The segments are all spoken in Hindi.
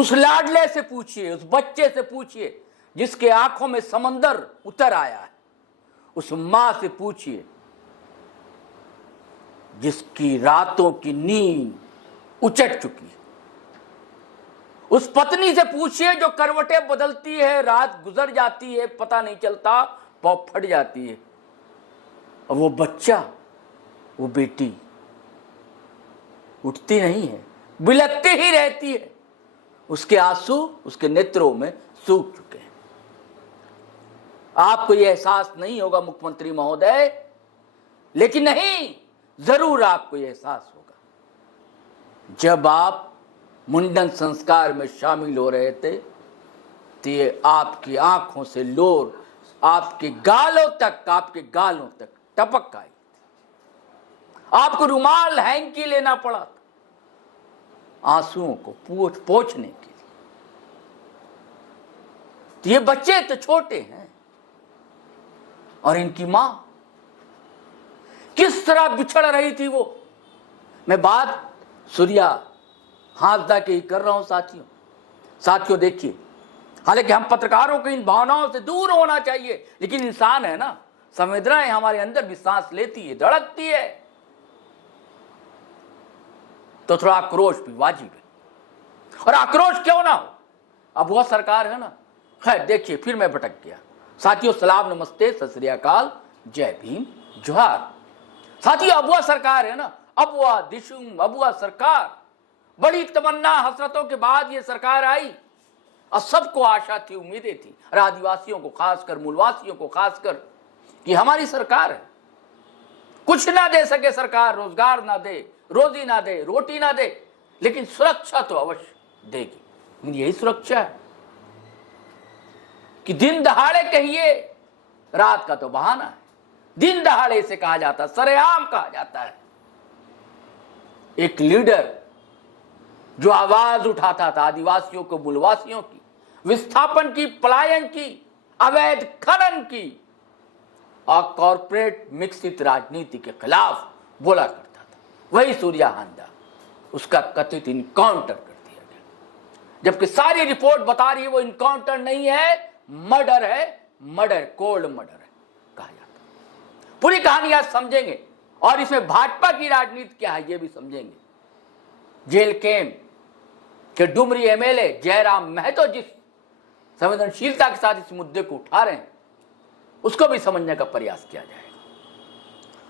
उस लाडले से पूछिए, उस बच्चे से पूछिए जिसके आंखों में समंदर उतर आया है। उस मां से पूछिए जिसकी रातों की नींद उचट चुकी है। उस पत्नी से पूछिए जो करवटें बदलती है, रात गुजर जाती है, पता नहीं चलता, पाँव फट जाती है। और वो बच्चा, वो बेटी उठती नहीं है, बिलखती ही रहती है। उसके आंसू उसके नेत्रों में सूख चुके हैं। आपको यह एहसास नहीं होगा मुख्यमंत्री महोदय, लेकिन नहीं, जरूर आपको यह एहसास होगा। जब आप मुंडन संस्कार में शामिल हो रहे थे तो ये आपकी आंखों से लोर आपके गालों तक टपक आई। आपको रुमाल हैंकी लेना पड़ा था आंसुओं को पोंछने के लिए। तो ये बच्चे तो छोटे हैं और इनकी मां किस तरह बिछड़ रही थी वो। मैं बात सूर्या हांसदा के ही कर रहा हूं साथियों देखिए, हालांकि हम पत्रकारों को इन भावनाओं से दूर होना चाहिए, लेकिन इंसान है ना, संवेदनाएं हमारे अंदर भी सांस लेती है, धड़कती है, तो थोड़ा आक्रोश भी वाजिब है। और आक्रोश क्यों ना हो, अब वह सरकार है ना। खैर देखिए, फिर मैं भटक गया। साथियों सलाम, नमस्ते, सत श्री अकाल, जय भीम, जोहार। साथियों अब वह सरकार है ना, अब वह दिशुम, अब वह सरकार, बड़ी तमन्ना हसरतों के बाद ये सरकार आई और सबको आशा थी, उम्मीदें थी, और आदिवासियों को खासकर, मूलवासियों को खासकर, कि हमारी सरकार है। कुछ ना दे सके सरकार, रोजगार ना दे, रोजी ना दे, रोटी ना दे, लेकिन सुरक्षा तो अवश्य देगी। यही सुरक्षा है कि दिन दहाड़े कहिए, रात का तो बहाना है। दिन दहाड़े से कहा जाता, सरेआम कहा जाता है। एक लीडर जो आवाज उठाता था आदिवासियों को, मूलवासियों की, विस्थापन की, पलायन की, अवैध खनन की और कॉर्पोरेट मिश्रित राजनीति के खिलाफ बोला करता था, वही सूर्या हांसदा। उसका कथित इनकाउंटर कर दिया गया, जबकि सारी रिपोर्ट बता रही है वो इनकाउंटर नहीं है, मर्डर है, मर्डर, कोल्ड मर्डर है कहा जाता। पूरी कहानी आज समझेंगे और इसमें भाजपा की राजनीति क्या है ये भी समझेंगे। जेल कैंप के डुमरी एमएलए जयराम महतो जिस संवेदनशीलता के साथ इस मुद्दे को उठा रहे हैं, उसको भी समझने का प्रयास किया जाएगा,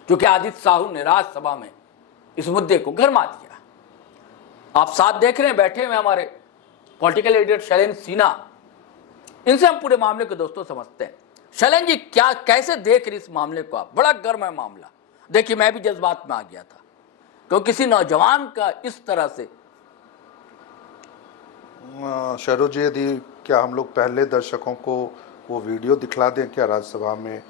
क्योंकि आदित्य साहू ने राज्यसभा में इस मुद्दे को गरमा दिया। आप साथ देख रहे हैं, बैठे हुए हमारे पॉलिटिकल एडिटर शैलेंद्र सिन्हा, इनसे हम पूरे मामले को दोस्तों समझते हैं। शैलेंद्र जी, क्या कैसे देख रहे इस मामले को आप? बड़ा गर्म है मामला। देखिए, मैं भी जज्बात में आ गया था, क्योंकि किसी नौजवान का इस तरह से। शरोज जी, यदि क्या हम लोग पहले दर्शकों को वो वीडियो दिखला दें क्या, राज्यसभा में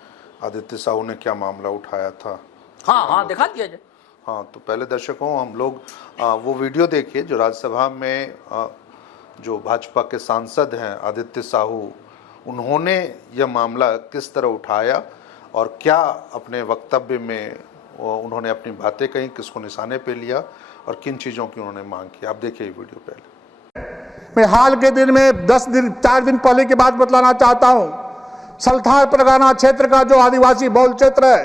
आदित्य साहू ने क्या मामला उठाया था? हाँ, दिखा दिया जाए। हाँ, तो पहले दर्शकों हम लोग वो वीडियो देखिए जो राज्यसभा में जो भाजपा के सांसद हैं आदित्य साहू, उन्होंने यह मामला किस तरह उठाया और क्या अपने वक्तव्य में उन्होंने अपनी बातें कहीं, किसको निशाने पे लिया और किन चीज़ों की उन्होंने मांग की। आप देखिए ये वीडियो पहले। मैं हाल के दिन में 4 दिन पहले की बात बतलाना चाहता हूं। सल्थाल परगना क्षेत्र का जो आदिवासी बहुल क्षेत्र है,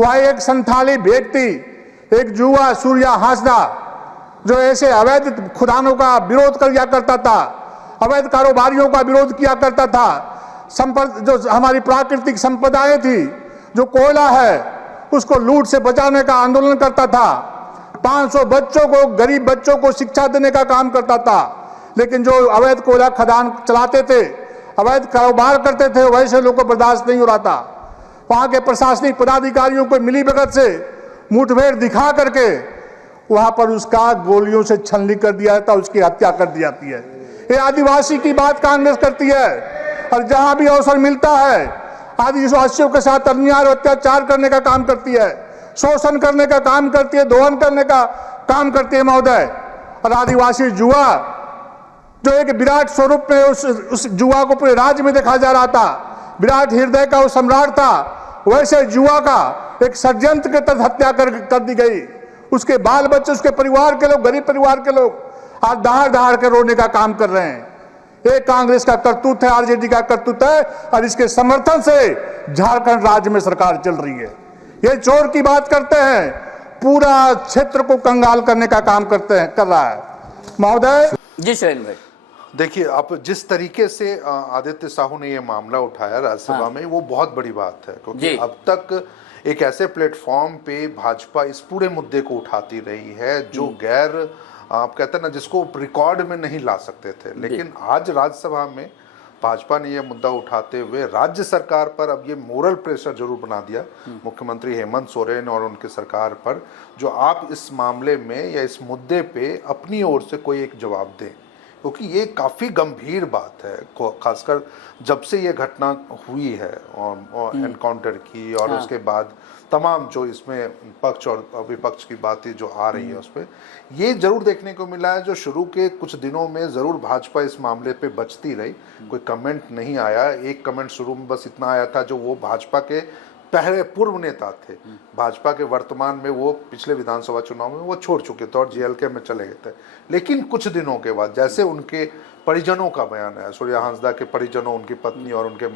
वह एक संथाली व्यक्ति, एक जुआ सूर्या हांसदा, जो ऐसे अवैध खुदानों का विरोध किया करता था, अवैध कारोबारियों का विरोध किया करता था, जो हमारी प्राकृतिक संपदाएं थी, जो कोयला है, उसको लूट से बचाने का आंदोलन करता था। 500 बच्चों को, गरीब बच्चों को शिक्षा देने का काम करता था। लेकिन जो अवैध कोयला खदान चलाते थे, अवैध कारोबार करते थे, वैसे लोगों को बर्दाश्त नहीं हो रहा था। वहां के प्रशासनिक पदाधिकारियों को मिलीभगत से मुठभेड़ दिखा करके वहां पर उसका गोलियों से छलनी कर दिया जाता, उसकी हत्या कर दी जाती है। ये आदिवासी की बात कांग्रेस करती है, और जहां भी अवसर मिलता है आदिवासियों के साथ अन्याय और अत्याचार करने का काम करती है, शोषण करने का काम करती है, दोहन करने का काम करती है महोदय। और आदिवासी जुआ जो एक विराट स्वरूप में उस जुआ को पूरे राज्य में देखा जा रहा था, विराट हृदय का वो सम्राट था, वैसे जुआ का एक षड्यंत्र के तहत हत्या कर दी गई। उसके बाल बच्चे, उसके परिवार के लोग, गरीब परिवार के लोग आज दहाड़ दहाड़ के रोने का काम कर रहे हैं। ये कांग्रेस का करतूत है, आरजेडी का करतूत है, और इसके समर्थन से झारखंड राज्य में सरकार चल रही है। ये चोर की बात करते हैं, पूरा क्षेत्र को कंगाल करने का काम कर रहा है। महोदय जी शैलेंद्र भाई, देखिए, आप जिस तरीके से आदित्य साहू ने ये मामला उठाया राज्यसभा में, वो बहुत बड़ी बात है, क्योंकि अब तक एक ऐसे प्लेटफॉर्म पे भाजपा इस पूरे मुद्दे को उठाती रही है जो गैर, आप कहते हैं ना, जिसको रिकॉर्ड में नहीं ला सकते थे। लेकिन आज राज्यसभा में भाजपा ने यह मुद्दा उठाते हुए राज्य सरकार पर अब ये मोरल प्रेशर जरूर बना दिया, मुख्यमंत्री हेमंत सोरेन और उनकी सरकार पर, जो आप इस मामले में या इस मुद्दे पे अपनी ओर से कोई एक जवाब दें, क्योंकि ये काफ़ी गंभीर बात है, खासकर जब से ये घटना हुई है और एनकाउंटर की, और उसके बाद तमाम जो इसमें पक्ष और विपक्ष की बातें जो आ रही है उस पर ये जरूर देखने को मिला है। जो शुरू के कुछ दिनों में ज़रूर भाजपा इस मामले पे बचती रही, कोई कमेंट नहीं आया। एक कमेंट शुरू में बस इतना आया था, जो वो भाजपा के पहले पूर्व नेता थे, भाजपा के वर्तमान में वो पिछले विधानसभा चुनाव में वो छोड़ चुके थे और जेएलके में चले गए थे। लेकिन कुछ दिनों के बाद जैसे उनके परिजनों का बयान आया, सूर्या हांसदा के परिजनों, उनकी पत्नी और उनके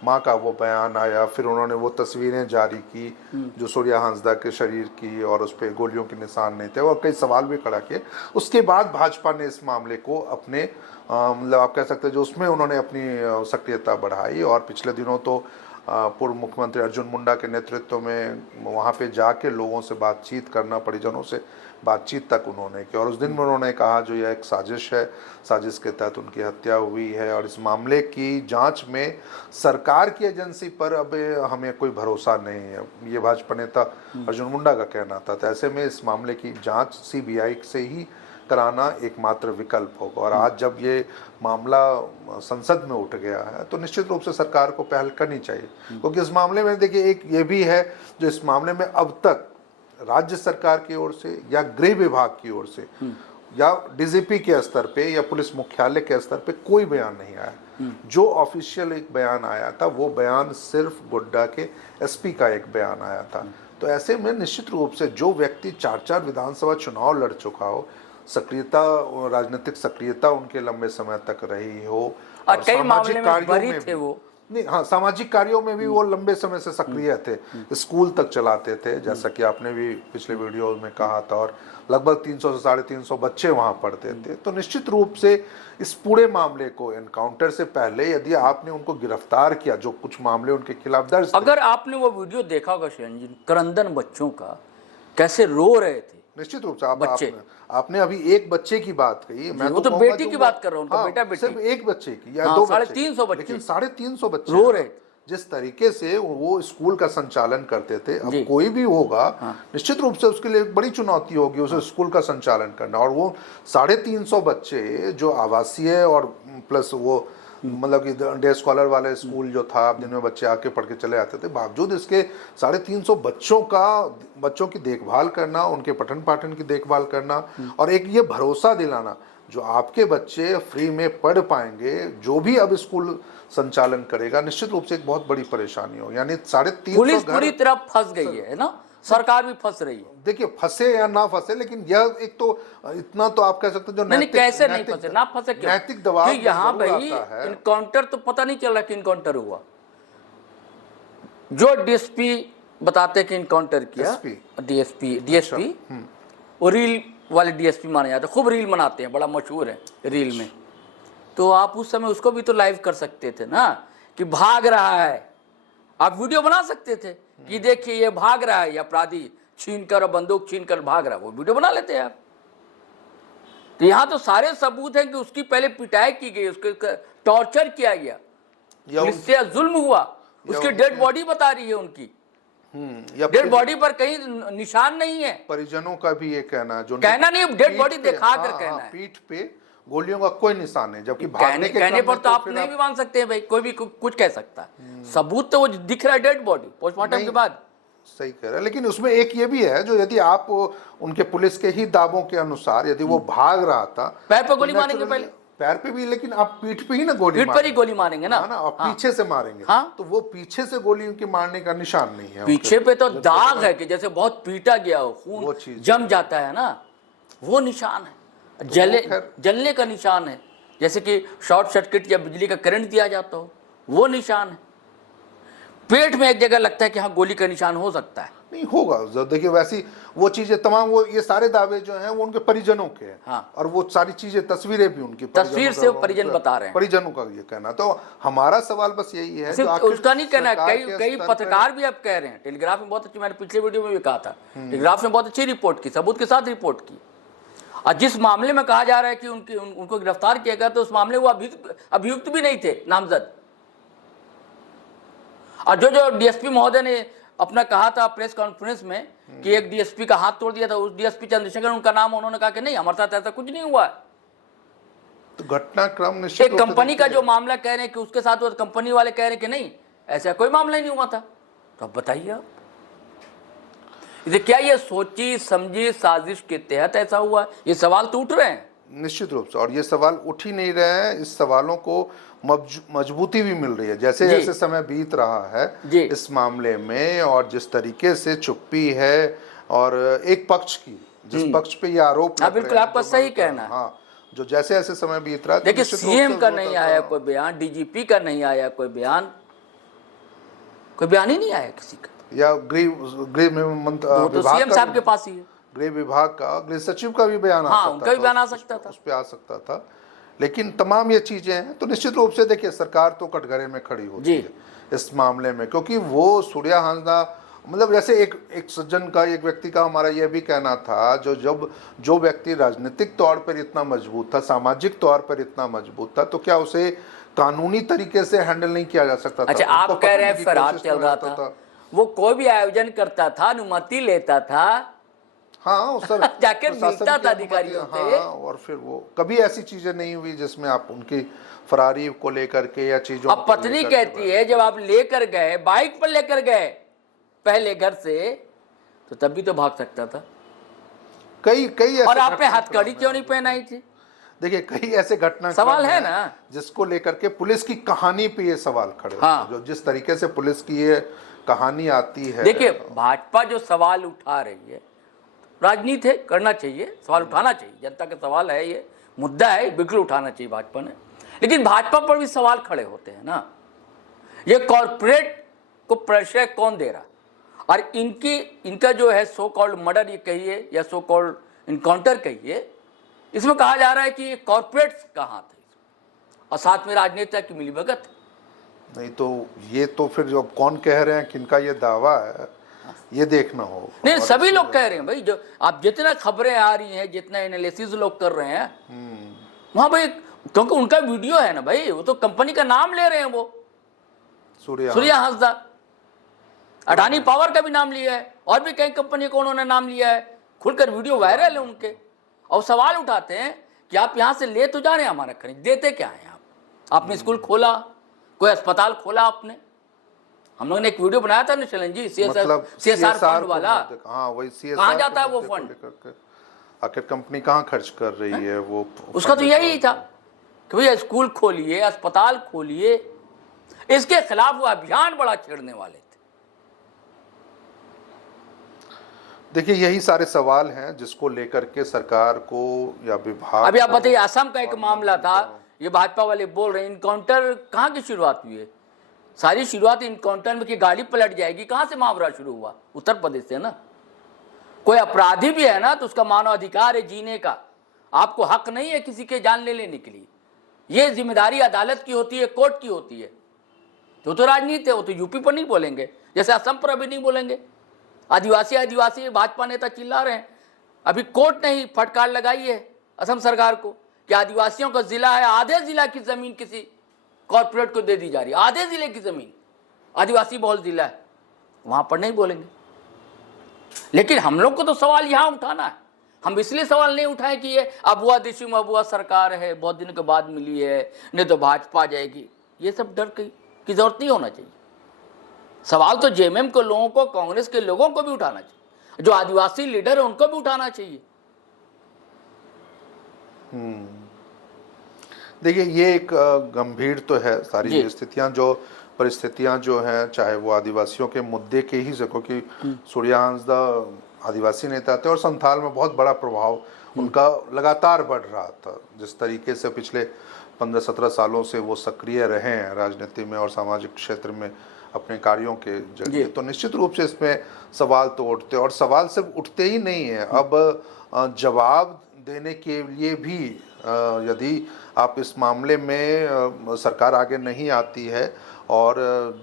माँ का वो बयान आया, फिर उन्होंने वो तस्वीरें जारी की जो सूर्या हांसदा के शरीर की, और उस पर गोलियों के निशान नहीं थे, और कई सवाल भी खड़ा किए। उसके बाद भाजपा ने इस मामले को अपने मतलब आप कह सकते हैं जो उसमें उन्होंने अपनी सक्रियता बढ़ाई, और पिछले दिनों तो पूर्व मुख्यमंत्री अर्जुन मुंडा के नेतृत्व में वहाँ पे जाके लोगों से बातचीत करना, परिजनों से बातचीत तक उन्होंने की, और उस दिन में उन्होंने कहा जो यह एक साजिश है, साजिश के तहत उनकी हत्या हुई है, और इस मामले की जांच में सरकार की एजेंसी पर अब हमें कोई भरोसा नहीं है, ये भाजपा नेता अर्जुन मुंडा का कहना था। तो ऐसे में इस मामले की जाँच सीबीआई से ही कराना एकमात्र विकल्प होगा। और आज जब ये मामला संसद में उठ गया है तो निश्चित रूप से सरकार को पहल करनी चाहिए, क्योंकि इस मामले में देखिए एक ये भी है जो इस मामले में अब तक राज्य सरकार की ओर से या गृह विभाग की ओर से या डीजीपी के स्तर पे या पुलिस मुख्यालय के स्तर पे कोई बयान नहीं आया। जो ऑफिशियल एक बयान आया था वो बयान सिर्फ गोड्डा के एसपी का एक बयान आया था। तो ऐसे में निश्चित रूप से जो व्यक्ति 4 विधानसभा चुनाव लड़ चुका हो, सक्रियता, राजनीतिक सक्रियता उनके लंबे समय तक रही हो, और कई मामले में बरी थे वो, नहीं, हाँ, सामाजिक कार्यों में भी वो लंबे समय से सक्रिय थे, स्कूल तक चलाते थे, जैसा कि आपने भी पिछले वीडियो में कहा था, और लगभग 300 से 350 बच्चे वहां पढ़ते थे। तो निश्चित रूप से इस पूरे मामले को एनकाउंटर से पहले यदि आपने उनको गिरफ्तार किया, जो कुछ मामले उनके खिलाफ दर्ज थे, अगर आपने वो वीडियो देखा होगा शैलेंद्र, करंदन बच्चों का कैसे रो रहे थे, निश्चित रूप से आपने अभी एक बच्चे की बात कही, मैं तो बेटी की बात कर रहा हूँ, बेटा बेटी, सिर्फ एक बच्चे की या 2 बच्चे, 350 बच्चे, लेकिन 350 बच्चे रो रहे। जिस तरीके से वो स्कूल का संचालन करते थे, अब कोई भी होगा निश्चित रूप से उसके लिए बड़ी चुनौती होगी उसे स्कूल का संचालन करना, और वो 350 बच्चे जो आवासीय और प्लस वो मतलब कि डे स्कॉलर वाले स्कूल जो था, जिनमें बच्चे आके पढ़ के चले आते थे, बावजूद इसके 350 बच्चों की देखभाल करना, उनके पठन पाठन की देखभाल करना, और एक ये भरोसा दिलाना जो आपके बच्चे फ्री में पढ़ पाएंगे, जो भी अब स्कूल संचालन करेगा, निश्चित रूप से एक बहुत बड़ी परेशानी हो। यानी 350 पुलिस पूरी तरह फंस गई है ना, सरकार भी फंस रही है। देखिए, फंसे या ना फंसे, लेकिन यह एक तो इतना तो आप कह सकते हैं जो नहीं, कैसे नहीं फंसे, ना फंसे क्यों? नैतिक दबाव यहाँ भाई इनकाउंटर तो पता नहीं चल रहा कि इनकाउंटर हुआ, जो डीएसपी बताते कि इनकाउंटर किया, डीएसपी वो रील वाले डीएसपी माने जाते, खूब रील बनाते हैं, बड़ा मशहूर है रील में। तो आप उस समय उसको भी तो लाइव कर सकते थे ना, कि भाग रहा है, आप वीडियो बना सकते थे कि देखिए ये भाग रहा है, या अपराधी छीनकर और बंदूक छीनकर भाग रहा है, वो वीडियो बना लेते हैं आप। तो यहाँ तो सारे सबूत हैं कि उसकी पहले पिटाई की गई, उसके टॉर्चर किया गया, उससे जुल्म हुआ, उसकी डेड बॉडी बता रही है उनकी, डेड बॉडी पर कहीं निशान नहीं है। परिजनों का भी ये कहना, जो कहना नहीं, डेड बॉडी दिखा कर कहना है, पीठ पे गोलियों का कोई निशान नहीं, जबकि भागने के कहने पर तो आप नहीं भी मान सकते हैं भाई, कोई भी कुछ कह सकता है, सबूत तो वो दिख रहा है डेड बॉडी पोस्टमार्टम के बाद। सही कह रहे हैं, लेकिन उसमें एक ये भी है, जो यदि आप उनके पुलिस के ही दावों के अनुसार यदि वो भाग रहा था, पैर पे गोली मारेंगे, पहले पैर पे भी, लेकिन आप पीठ पे ही ना गोली, पीठ पर ही गोली मारेंगे ना, और पीछे से मारेंगे, तो वो पीछे से गोली उनके मारने का निशान नहीं है, पीछे पे तो दाग है कि जैसे बहुत पीटा गया हो, खून जम जाता है ना, वो निशान है। जलने का निशान है, जैसे कि शॉर्ट सर्किट या बिजली का करंट दिया जाता हो, वो निशान है। पेट में एक जगह लगता है कि हाँ गोली का निशान हो सकता है, नहीं होगा। देखिए वैसी वो चीजें तमाम, वो ये सारे दावे जो हैं वो उनके परिजनों के हैं। हाँ। और वो सारी चीजें, तस्वीरें भी उनकी तस्वीर से वो परिजन बता रहे हैं, परिजनों का ये कहना। तो हमारा सवाल बस यही है, सिर्फ उसका नहीं कहना, कई पत्रकार भी अब कह रहे हैं। टेलीग्राफ में बहुत अच्छी, मैंने पिछले वीडियो में भी कहा था, टेलीग्राफ ने बहुत अच्छी रिपोर्ट की, सबूत के साथ रिपोर्ट की। और जिस मामले में कहा जा रहा है कि उनको गिरफ्तार किया गया, तो उस मामले में वो अभियुक्त भी नहीं थे, नामजद। और जो डीएसपी महोदय ने अपना कहा था प्रेस कॉन्फ्रेंस में कि एक डीएसपी का हाथ तोड़ दिया था, उस डीएसपी चंद्रशेखर, उनका नाम उन्होंने कहा कि नहीं, हमारे साथ ऐसा कुछ नहीं हुआ है। तो घटनाक्रम निश्चित एक कंपनी का जो मामला कह रहे हैं कि उसके साथ वो कंपनी वाले कह रहे हैं कि नहीं, ऐसा कोई मामला ही नहीं हुआ था। तो अब बताइए आप, इसे क्या ये सोची समझी साजिश के तहत ऐसा हुआ? ये सवाल तो उठ रहे हैं निश्चित रूप से, और ये सवाल उठ ही नहीं रहे हैं। इस सवालों को मजबूती भी मिल रही है जैसे जैसे समय बीत रहा है इस मामले में, और जिस तरीके से चुप्पी है और एक पक्ष की, जिस पक्ष पे ये आरोप, हाँ बिल्कुल आपका सही कहना है। हाँ, जो जैसे जैसे समय बीत रहा है, देखिए सीएम का नहीं आया कोई बयान, डीजीपी का नहीं आया कोई बयान ही नहीं आया किसी का, या गृह मंत्री तो सीएम साहब के पास ही है, गृह विभाग का, गृह सचिव का भी बयान हाँ उनका भी बयान आ सकता था, उस पे आ सकता था। लेकिन तमाम ये चीजें हैं, तो निश्चित रूप से देखिए सरकार तो कटघरे में खड़ी होती है इस मामले में, क्योंकि वो सूर्या हांसदा, मतलब जैसे एक सज्जन का, एक व्यक्ति का हमारा यह भी कहना था, जो व्यक्ति राजनीतिक तौर पर इतना मजबूत था, सामाजिक तौर पर इतना मजबूत था, तो क्या उसे कानूनी तरीके से हैंडल नहीं किया जा सकता था? अच्छा आप कह रहे हैं फरार चल रहा था, वो कोई भी आयोजन करता था, अनुमति लेता था, हाँ सर जाकर मिलता था अधिकारियों से, हाँ, और फिर वो कभी ऐसी चीजें नहीं हुई जिसमें आप उनकी फरारी को लेकर के या चीजों, अब पत्नी कहती है जब आप लेकर गए, बाइक पर लेकर गए पहले घर से, तो तब भी तो भाग सकता था। कई और आपने हथकड़ी क्यों नहीं पहनाई थी? देखिए कई ऐसे घटना सवाल है ना, जिसको लेकर के पुलिस की कहानी पे ये सवाल खड़े होते हैं, जो जिस तरीके से पुलिस की ये कहानी आती है। देखिए भाजपा जो सवाल उठा रही है, राजनीति है, करना चाहिए, सवाल उठाना चाहिए, जनता का सवाल है, ये मुद्दा है, बिल्कुल उठाना चाहिए भाजपा ने। लेकिन भाजपा पर भी सवाल खड़े होते हैं ना, ये कॉर्पोरेट को प्रश्रय कौन दे रहा, और इनका जो है सो कॉल्ड मर्डर ये कहिए या सो कॉल्ड इनकाउंटर कहिए, इसमें कहा जा रहा है कि कॉर्पोरेट का हाथ है और साथ में राजनेता की मिलीभगत। नहीं तो ये तो फिर जो कौन कह रहे हैं किनका ये दावा है, ये देखना हो। नहीं सभी लोग कह रहे हैं भाई, जो आप जितना खबरें आ रही हैं, जितना एनालिसिस लोग कर रहे हैं वहां भाई, क्योंकि उनका वीडियो है ना भाई, वो तो कंपनी का नाम ले रहे हैं, वो सूर्या हांसदा, अडानी पावर का भी नाम लिया है, और भी कई कंपनी को उन्होंने नाम लिया है, खुलकर वीडियो वायरल है उनके। और सवाल उठाते हैं कि आप यहां से ले तो जा रहे हैं हमारा खरीद, देते क्या है आप? आपने स्कूल खोला, कोई अस्पताल खोला आपने? हम लोगों ने एक वीडियो बनाया था ना चलन जी, सीएसआर फंड वाला, हाँ वही सीएसआर, कहाँ जाता है वो फंड, आखिर कंपनी कहाँ खर्च कर रही है वो? उसका तो यही था कि भैया स्कूल खोलिए, अस्पताल खोलिए, इसके खिलाफ वो अभियान बड़ा छेड़ने वाले थे। देखिए यही सारे सवाल हैं जिसको लेकर के सरकार को या विभाग, अभी आप बताइए असम का एक मामला था, ये भाजपा वाले बोल रहे हैं इनकाउंटर कहाँ की शुरुआत हुई है? सारी शुरुआत इनकाउंटर में कि गाड़ी पलट जाएगी, कहाँ से मुहावरा शुरू हुआ? उत्तर प्रदेश से ना। कोई अपराधी भी है ना तो उसका मानव अधिकार है जीने का, आपको हक नहीं है किसी के जान ले लेने के लिए, ये जिम्मेदारी अदालत की होती है, कोर्ट की होती है। तो राजनीति है, वो तो यूपी पर नहीं बोलेंगे, जैसे असम पर अभी नहीं बोलेंगे। आदिवासी भाजपा नेता चिल्ला रहे हैं, अभी कोर्ट ने ही फटकार लगाई है असम सरकार को कि आदिवासियों का जिला है, आधे जिला की जमीन किसी कॉर्पोरेट को दे दी जा रही है, आधे जिले की जमीन आदिवासी बहुल जिला है, वहां पर नहीं बोलेंगे। लेकिन हम लोग को तो सवाल यहां उठाना है, हम इसलिए सवाल नहीं उठाए कि ये अबुआ दिशुम अबुआ सरकार है, बहुत दिनों के बाद मिली है, नहीं तो भाजपा आ जाएगी, ये सब डर की जरूरत नहीं होना चाहिए। सवाल तो जेएमएम के लोगों को, कांग्रेस के लोगों को भी उठाना चाहिए, जो आदिवासी लीडर है उनको भी उठाना चाहिए। देखिए ये एक गंभीर तो है सारी परिस्थितियां जो हैं, चाहे वो आदिवासियों के मुद्दे के ही, क्योंकि सूर्या हांसदा आदिवासी नेता थे और संथाल में बहुत बड़ा प्रभाव उनका लगातार बढ़ रहा था। जिस तरीके से पिछले 15-17 सालों से वो सक्रिय रहे हैं राजनीति में और सामाजिक क्षेत्र में अपने कार्यों के जरिए, तो निश्चित रूप से इसमें सवाल तो उठते, और सवाल सिर्फ उठते ही नहीं है, अब जवाब देने के लिए भी यदि आप इस मामले में सरकार आगे नहीं आती है और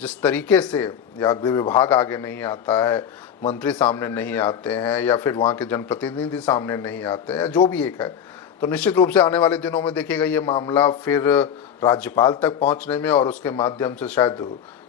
जिस तरीके से या गृह विभाग आगे नहीं आता है, मंत्री सामने नहीं आते हैं या फिर वहाँ के जनप्रतिनिधि सामने नहीं आते हैं, जो भी एक है, तो निश्चित रूप से आने वाले दिनों में देखिएगा ये मामला फिर राज्यपाल तक पहुँचने में और उसके माध्यम से शायद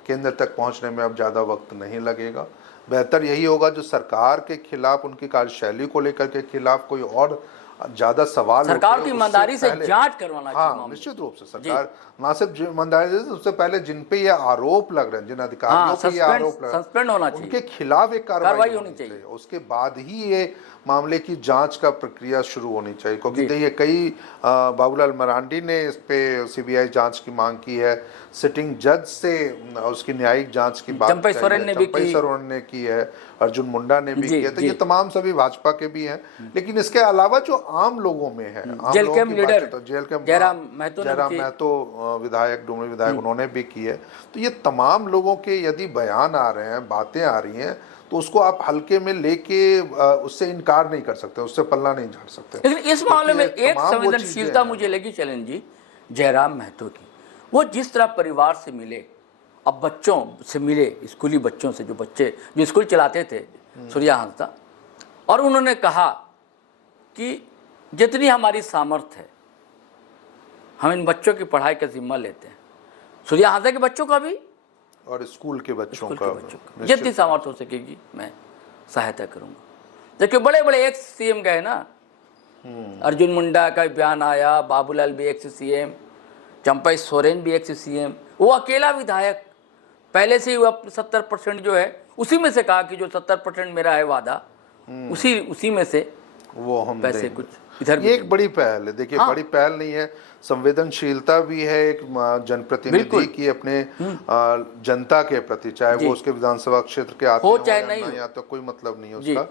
केंद्र तक पहुँचने में अब ज़्यादा वक्त नहीं लगेगा। बेहतर यही होगा जो सरकार के खिलाफ, उनकी कार्यशैली को लेकर के खिलाफ कोई और ज्यादा सवाल सरकार की ईमानदारी से जांच करवाना चाहिए। हाँ, निश्चित रूप से सरकार ना सिर्फ ईमानदारी से, उससे पहले जिन पे ये आरोप लग रहे हैं, जिन अधिकारियों पे ये आरोप लग रहे हैं, सस्पेंड होना चाहिए, उनके खिलाफ एक कार्रवाई होनी चाहिए। उसके बाद ही ये मामले की जांच का प्रक्रिया शुरू होनी चाहिए, क्योंकि देखिए कई बाबूलाल मरांडी ने इस पे सीबीआई जांच की मांग की है, सिटिंग जज से उसकी न्यायिक जांच की बात चंपई सोरेन ने की है, अर्जुन मुंडा ने भी किया, तो ये तमाम सभी भाजपा के भी हैं। लेकिन इसके अलावा जो आम लोगों में है, jail camp leader Jairam Mahto विधायक, डुमरी विधायक, उन्होंने भी की है। तो ये तमाम लोगों के यदि बयान आ रहे हैं, बातें आ रही हैं, तो उसको आप हल्के में लेके उससे इनकार नहीं कर सकते, उससे पल्ला नहीं झाड़ सकते। लेकिन इस मामले में एक संवेदनशीलता मुझे लगी चलन जी जयराम महतो की, वो जिस तरह परिवार से मिले, अब बच्चों से मिले, स्कूली बच्चों से, जो बच्चे जो स्कूल चलाते थे सूर्या हांसदा, और उन्होंने कहा कि जितनी हमारी सामर्थ्य है हम इन बच्चों की पढ़ाई का जिम्मा लेते हैं, सूर्या हांसदा के बच्चों का भी और स्कूल के बच्चों का जितनी सामर्थ्य हो सकेगी मैं सहायता करूंगा। देखिए बड़े बड़े एक्स सीएम गए ना, अर्जुन मुंडा का बयान आया, बाबूलाल भी एक्स सीएम, चंपई सोरेन भी एक्स सीएम, वो अकेला विधायक पहले से ही वो 70% जो है उसी में से कहा कि जो 70% मेरा है वादा, उसी में से वो हम पैसे कुछ इधर। ये एक बड़ी पहल है, देखिए बड़ी पहल नहीं है, संवेदनशीलता भी है एक जनप्रतिनिधि की अपने जनता के प्रति, चाहे वो उसके विधानसभा क्षेत्र के आते हो चाहे नहीं, या तो कोई मतलब नहीं है उसका।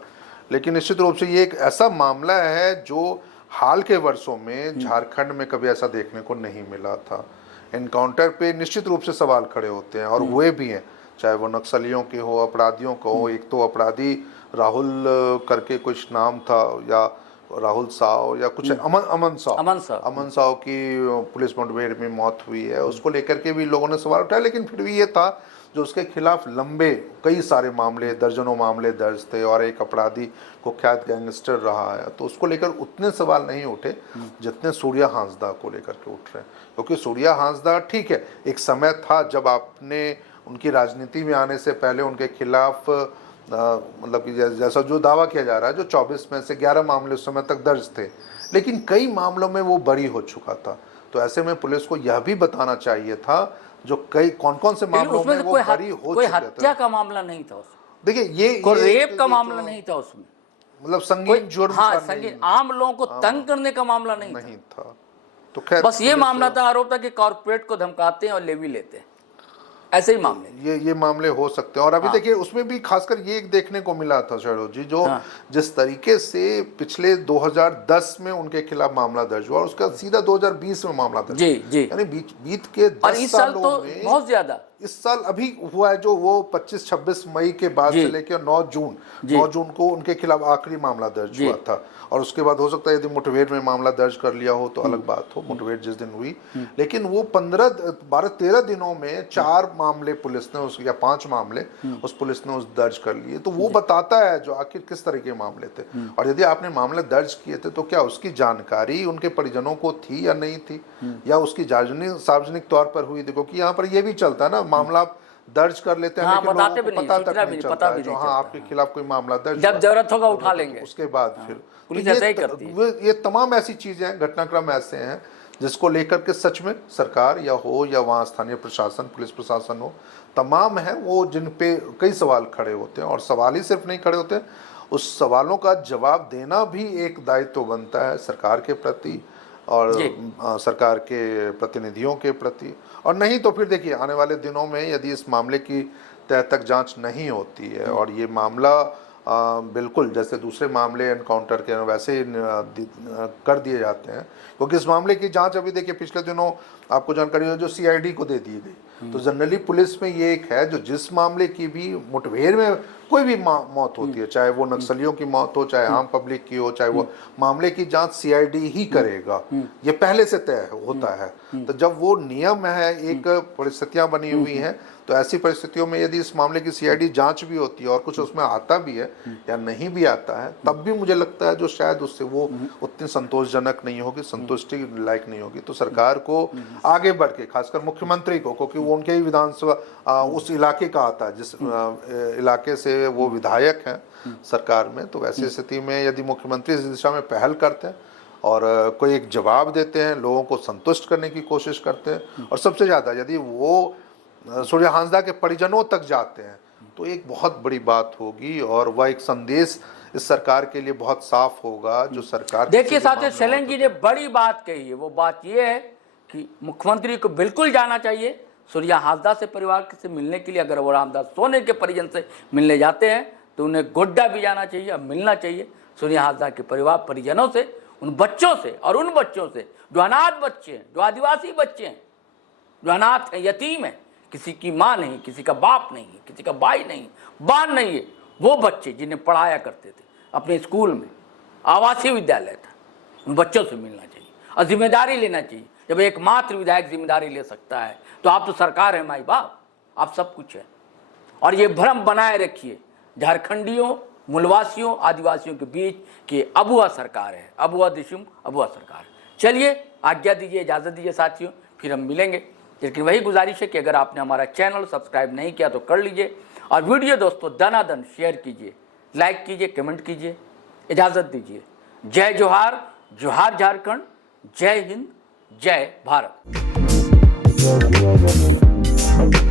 लेकिन निश्चित रूप से ये एक ऐसा मामला है जो हाल के वर्षों में झारखंड में कभी ऐसा देखने को नहीं मिला था। एनकाउंटर पे निश्चित रूप से सवाल खड़े होते हैं और हुए भी हैं, चाहे वो नक्सलियों के हो, अपराधियों को हो। एक तो अपराधी राहुल करके कुछ नाम था, या राहुल साव या कुछ अमन साव की पुलिस मुठभेड़ में मौत हुई है, उसको लेकर के भी लोगों ने सवाल उठाया। लेकिन फिर भी ये था जो उसके खिलाफ लंबे कई सारे मामले, दर्जनों मामले दर्ज थे और एक अपराधी कुख्यात गैंगस्टर रहा है, तो उसको लेकर उतने सवाल नहीं उठे जितने सूर्या हांसदा को लेकर के उठ रहे हैं। क्योंकि सूर्या हांसदा ठीक है, एक समय था जब आपने उनकी राजनीति में आने से पहले उनके खिलाफ मतलब कि जैसा जो दावा किया जा रहा है, जो 24 में से 11 मामले उस समय तक दर्ज थे, लेकिन कई मामलों में वो बरी हो चुका था। तो ऐसे में पुलिस को यह भी बताना चाहिए था जो कई कौन से मामलों में वो बरी हो चुके थे। कोई हत्या का मामला नहीं था उसमें, देखिए ये रेप का मामला नहीं था उसमें, मतलब संगीन जुर्म, हाँ संगीन, आम लोगों को तंग करने का मामला नहीं था। तो खैर बस ये मामला था, आरोप था कि कॉर्पोरेट को धमकाते हैं और लेवी लेते हैं, ऐसे ही मामले ये मामले हो सकते हैं। और अभी देखिए उसमें भी खासकर ये एक देखने को मिला था शैलो जी, जो जिस तरीके से पिछले 2010 में उनके खिलाफ मामला दर्ज हुआ और उसका सीधा 2020 में मामला दर्ज, यानी बीत के 10 सालों में बहुत ज्यादा। इस साल अभी हुआ है जो वो 25-26 मई के बाद से लेकर 9 जून को उनके खिलाफ आखिरी मामला दर्ज हुआ था। और उसके बाद हो सकता है यदि मुठभेड़ में मामला दर्ज कर लिया हो तो अलग बात हो, मुठभेड़ जिस दिन हुई, लेकिन वो 12-13 दिनों में 4 मामले पुलिस ने या 5 मामले उस पुलिस ने दर्ज कर लिए। तो वो बताता है जो आखिर किस तरह के मामले थे, और यदि आपने मामले दर्ज किए थे तो क्या उसकी जानकारी उनके परिजनों को थी या नहीं थी, या उसकी सार्वजनिक तौर पर हुई। देखो कि यहाँ पर ये भी चलता है ना, मामला दर्ज कर लेते हैं लेकिन लोगों को पता तक नहीं चलता है जो हाँ आपके खिलाफ कोई मामला दर्ज, जब जरूरत होगा उठा लेंगे, उसके बाद फिर पुलिस ऐसा ही करती है। ये तमाम ऐसी चीजें हैं, घटनाक्रम ऐसे हैं जिसको लेकर के सच में सरकार या हो या वहाँ स्थानीय प्रशासन, पुलिस प्रशासन हो, तमाम है वो जिन पे कई सवाल खड़े होते हैं। और सवाल ही सिर्फ नहीं खड़े होते, उस सवालों का जवाब देना भी एक दायित्व बनता है सरकार के प्रति और सरकार के प्रतिनिधियों के प्रति। और नहीं तो फिर देखिए आने वाले दिनों में यदि इस मामले की तह तक जांच नहीं होती है और ये मामला बिल्कुल जैसे दूसरे मामले एनकाउंटर के वैसे ही कर दिए जाते हैं, क्योंकि इस मामले की जांच अभी देखिए पिछले दिनों आपको जानकारी हो जो सीआईडी को दे दी गई। तो जनरली पुलिस में ये एक है जो जिस मामले की भी मुठभेड़ में कोई भी मौत होती है, चाहे वो नक्सलियों की मौत हो, चाहे आम पब्लिक की हो, चाहे वो मामले की जांच सीआईडी ही करेगा, ये पहले से तय होता है। तो जब वो नियम है, एक परिस्थितियां बनी हुई हैं, तो ऐसी परिस्थितियों में यदि इस मामले की सीआईडी जांच भी होती है और कुछ उसमें आता भी है या नहीं भी आता है, तब भी मुझे लगता है जो शायद उससे वो उतनी संतोषजनक नहीं होगी, संतुष्टि लायक नहीं होगी। तो सरकार को आगे बढ़ के, खासकर मुख्यमंत्री को, क्योंकि वो उनके ही विधानसभा उस इलाके का आता है, जिस इलाके से वो विधायक हैं सरकार में, तो वैसी स्थिति में यदि मुख्यमंत्री इस दिशा में पहल करते हैं और कोई एक जवाब देते हैं, लोगों को संतुष्ट करने की कोशिश करते हैं, और सबसे ज़्यादा यदि वो सूर्या हांसदा के परिजनों तक जाते हैं, तो एक बहुत बड़ी बात होगी और वह एक संदेश इस सरकार के लिए बहुत साफ होगा। जो सरकार देखिए साथियों, शैलेंद्र जी ने बड़ी बात कही है। वो बात ये है कि मुख्यमंत्री को बिल्कुल जाना चाहिए सूर्या हांसदा से परिवार से मिलने के लिए। अगर वो रामदास सोने के परिजन से मिलने जाते हैं तो उन्हें गोड्डा भी जाना चाहिए, मिलना चाहिए सूर्या हांसदा के परिवार परिजनों से, उन बच्चों से, और उन बच्चों से जो अनाथ बच्चे हैं, जो आदिवासी बच्चे हैं, जो अनाथ हैं, यतीम हैं, किसी की माँ नहीं, किसी का बाप नहीं, किसी का भाई नहीं, बहन नहीं है, वो बच्चे जिन्हें पढ़ाया करते थे अपने स्कूल में, आवासीय विद्यालय था, उन बच्चों से मिलना चाहिए और जिम्मेदारी लेना चाहिए। जब एक मात्र विधायक जिम्मेदारी ले सकता है तो आप तो सरकार है माई बाप, आप सब कुछ है। और ये भ्रम बनाए रखिए झारखंडियों, मूलवासियों, आदिवासियों के बीच कि अबुआ सरकार है, अबुआ दिशुम अबुआ सरकार। चलिए आज्ञा दीजिए, इजाज़त दीजिए साथियों, फिर हम मिलेंगे। लेकिन वही गुजारिश है कि अगर आपने हमारा चैनल सब्सक्राइब नहीं किया तो कर लीजिए, और वीडियो दोस्तों दनादन शेयर कीजिए, लाइक कीजिए, कमेंट कीजिए। इजाज़त दीजिए। जय जोहार, जोहार झारखंड, जय हिंद, जय भारत।